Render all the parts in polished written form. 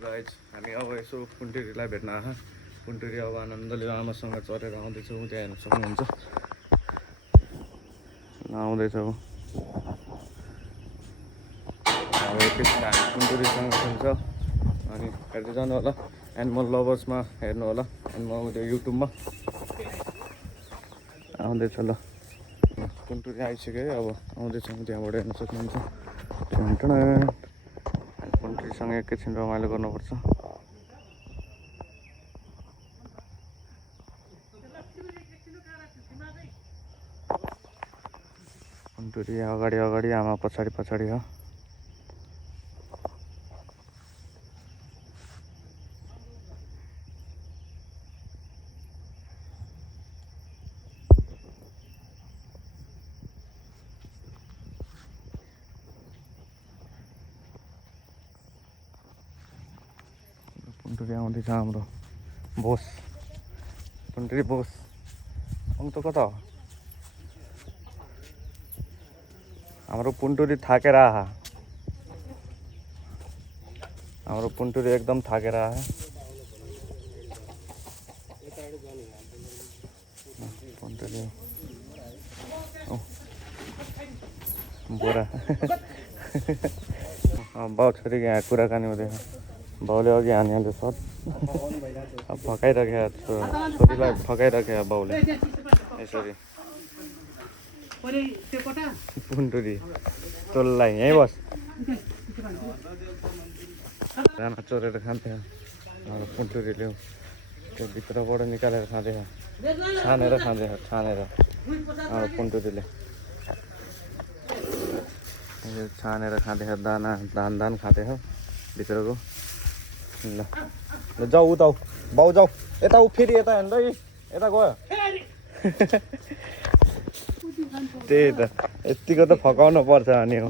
Guys हामी अब यसो पुन्टुरीलाई भेट्न आँखा पुन्टुरी अब आनन्दले आमासँग चढेर आउँदैछौँ त्यहाँ हेर्न सक्नुहुन्छ आउँदैछौँ अब एकैछिन हामी पुन्टुरीसँग हुन्छ अनि हेर्दै जानु होला एनिमल लभर्समा हेर्नु होला एनिमल त्यो युट्युबमा आउँदैछ ल पुन्टुरी आइसक्यो अब आउँदैछौँ त्यहाँबाट हेर्न सक्नुहुन्छ पुन्टुरीसँग एकैछिन रमाइलो गर्नुपर्छ पुन्टुरी अगाडि अगाडि आमा पछाडि पछाडि हो पुन्टुरी आउँदैछ हाम्रो बोस पुन्टुरी बोस आउनु त कता हो हाम्रो पुन्टुरी थाकेर आहा हाम्रो पुन्टुरी एकदम थाकेर आहा पुन्टुरी बोरा बाउ छोरी यहाँ कुराकानी हुँदैछ बाउले अघि हानिहाल्यो सर अब फकाइराख्यो छोरीलाई फकाइराख्यो बाउले यसरी पुन्टुरी तँलाई यहीँ बस खाना चोरेर खान्थ्यो पुन्टुरीले त्यो भित्रबाट निकालेर खाँदैछ छानेर खाँदैछ छानेर पुन्टुरीले छानेर खाँदैछ दाना धान खाँदैछ भित्रको ल जाऊ उता बाउ जाऊ यता फेरि यता हेर्नु है यता गयो त्यही त यतिको त फकाउनु पर्छ अनि हो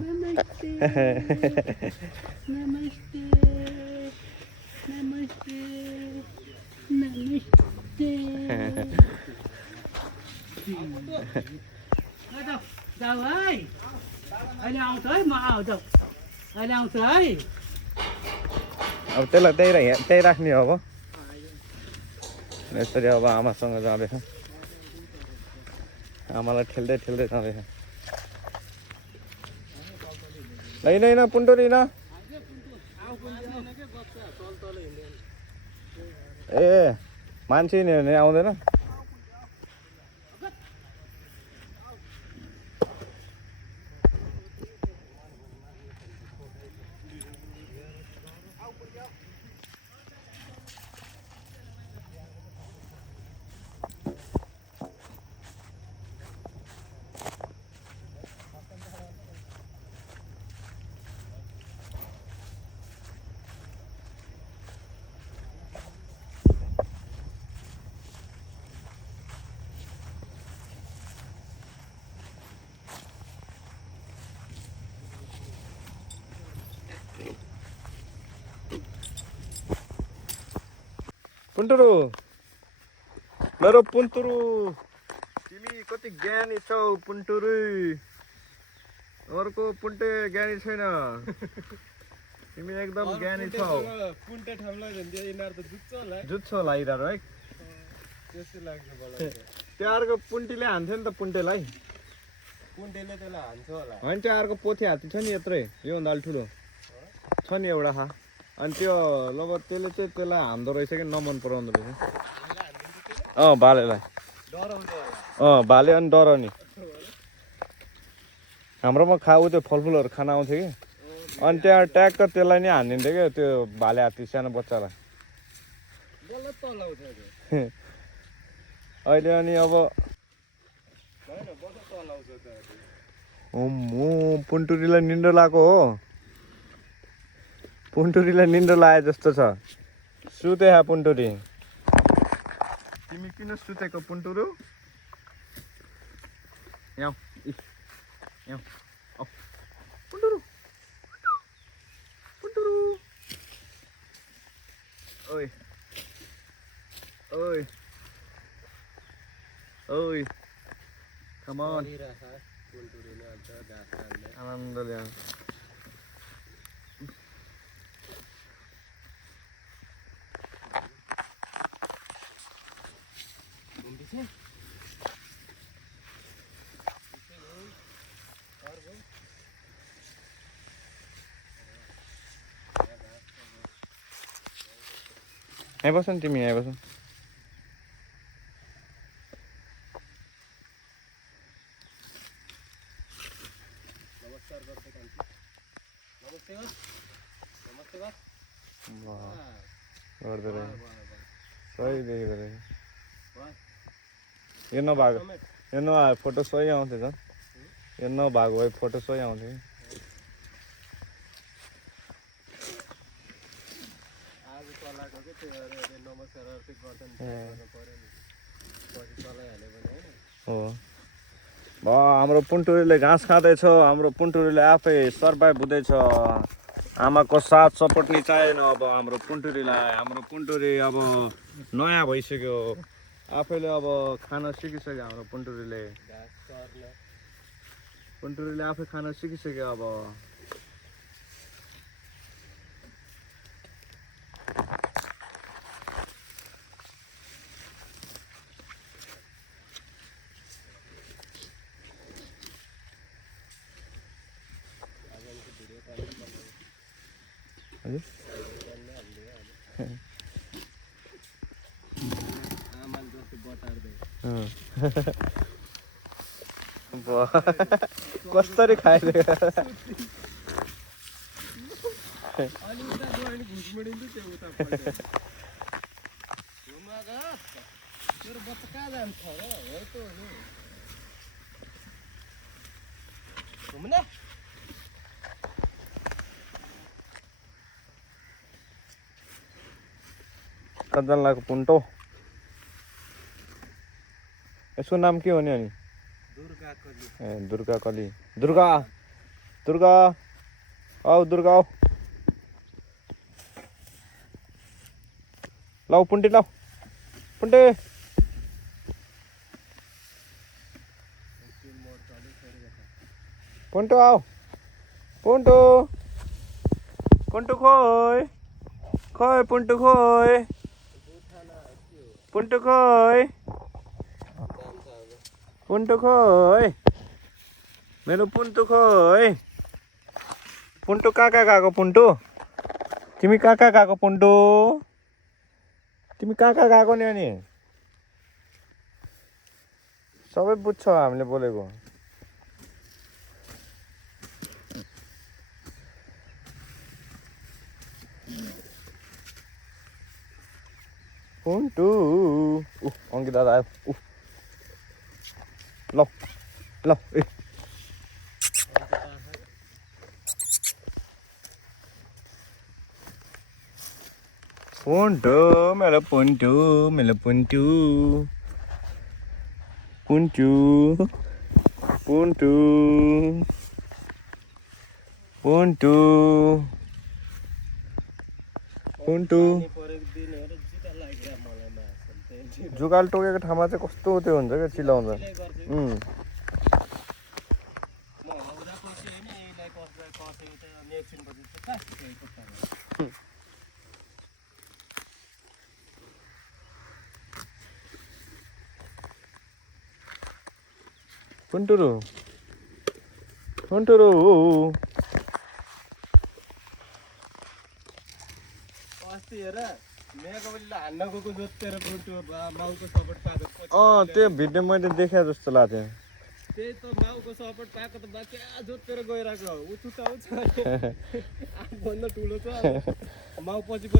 अब त्यसलाई त्यही राख्ने हो अब यसरी अब आमासँग जाँदैछ आमालाई ठेल्दै ठेल्दै जाँदैछ होइन पुन्टुरी न ए मान्छे नि भने आउँदैन पुन्तुरु मेरो पुन्तुरु तिमी कति ज्ञानी छौ पुन्तुरु अर्को पुन्टे ज्ञानी छैन तिमी एकदम ज्ञानी छौ पुन्टे ठाउँलाई झन्डै यिनीहरु त जुत्छ होला यिनीहरु है त्यस्तै लाग्छ मलाई त्यो अर्को पुन्टीले हान्थ्यो नि त पुन्टेलाई पुन्टेले त्यसलाई हान्छ होला हैन त्यो अर्को पोथी हात्ती छ नि यत्रै यो भन्दा अलि ठुलो छ नि एउटा खा अनि त्यो लबर त्यसले चाहिँ त्यसलाई हान्दो रहेछ कि नमन पराउँदो रहेछ भालेलाई भाले अनि डराउने हाम्रोमा खाऊ त्यो फलफुलहरू खान आउँथ्यो कि अनि त्यहाँ ट्याक्क त्यसलाई नै हानिदिन्थ्यो क्या त्यो भाले हात्ती सानो बच्चालाई अहिले अनि अब पुन्टुरीलाई निन्द्रो लागेको हो पुन्टुरीलाई निन्द्रो लागे जस्तो छ सुते पुन्टुरी तिमी किन सुतेको पुन्तुरु यहाँ पुन्तुरु पुन्तुरु ओइ ओइ ओइ कम अन आनन्दले यहीँ बस न तिमी, यहीँ बस। गर्दो रहेछ, सही देखेको रहेछ। यो नभएको, यो नभए फोटो सही आउँथ्यो झन्। यो नभएको भए फोटो सही आउँथ्यो। हो हाम्रो पुन्टुरीले घाँस खाँदैछ, हाम्रो पुन्टुरीले आफै सर्भाइभ हुँदैछ। आमाको साथ सपोर्ट नि चाहिएन अब हाम्रो पुन्टुरीलाई। हाम्रो पुन्टुरी अब नयाँ भइसक्यो, आफैले अब खान सिकिसक्यो। हाम्रो पुन्टुरीले आफै खान सिकिसक्यो अब। कसरी खाइदियो कजनलाको पुन्टो। यसको नाम के हो नि? अनि दुर्गा कली। दुर्गा दुर्गा औ दुर्गा औ। लाउ पुन्टे, लाउ पुन्टे। पुन्टो आऊ, पुन्टो पुन्टो खोइ खोइ, पुन्टो खोइ, पुन्टो खोइ, पुन्टो खोइ, मेरो पुन्टो खोइ। पुन्टो कहाँ गएको? पुन्टो तिमी कहाँ गएको? पुन्टो तिमी कहाँ गएको नि? अनि सबै बुझ्छ हामीले बोलेको। पुन्टु अङ्कित दादा आयो। ल ल ए पुन्टु, मेरो पुन्टु, मेरो पुन्टु, पुन्टु, पुन्टु, पुन्टु, पुन्टु। जुगाल टोकेको ठाउँमा चाहिँ कस्तो त्यो हुन्छ क्या, चिलाउँछ। पुन्टुरु पुन्टुरु त्यो भिडियो मैले देखेँ जस्तो लाग्थ्यो। त्यही त माउको सपोर्ट पाएको त बाँकी जोतेर गइरहेको उठु त आउँछ भन्दा ठुलो छ माउ पछि